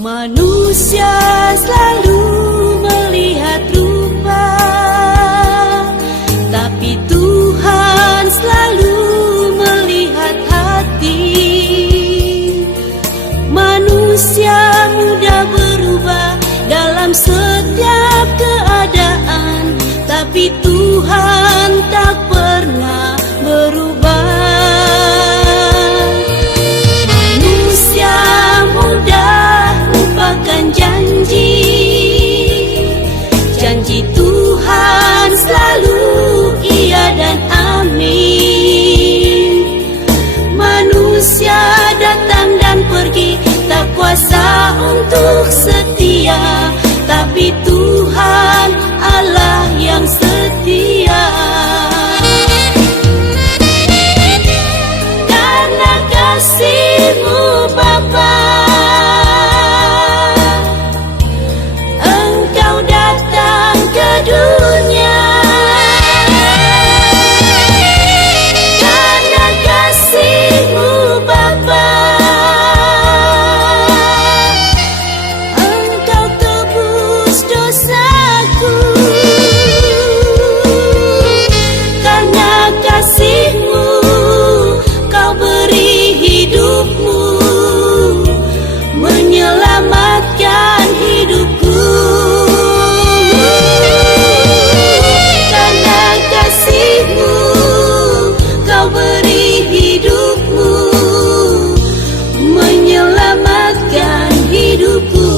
Manusia selalu melihat rupa, tapi Tuhan selalu melihat hati. Manusia mudah berubah dalam setiap keadaan, tapi Tuhan tak pernah berubah. Manusia mudah lupakan janji Tuhan selalu iya dan amin. Manusia datang dan pergi, tak kuasa untuk setia, tapi Tuhan Allah yang setia. Karena kasih-Mu Bapa, Engkau datang ke dunia. Karena kasih-Mu Bapa, Engkau tebus dosaku. Karena kasih-Mu, Kau beri hidup-Mu, menyelamatkan hidupku. Karena kasih-Mu, Kau beri hidupmu, menyelamatkan hidupku.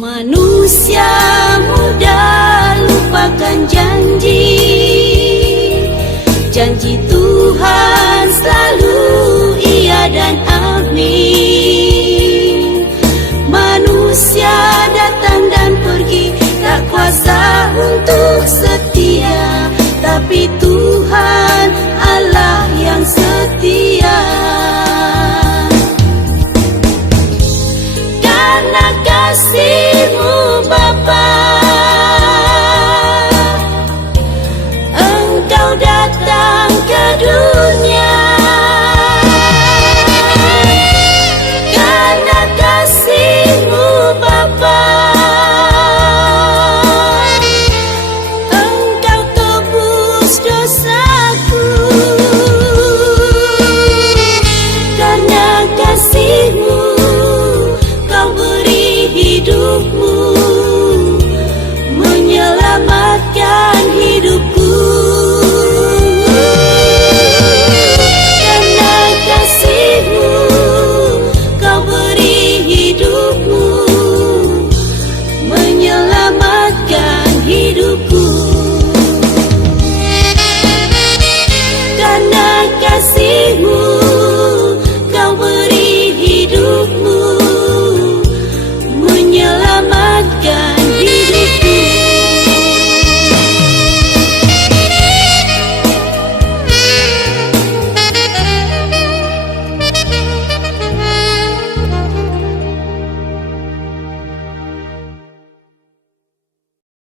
Manusia mudah lupakan janji Tuhan selalu iya dan amin. Manusia datang dan pergi, tak kuasa untuk setia, tapi Tuhan Allah yang setia.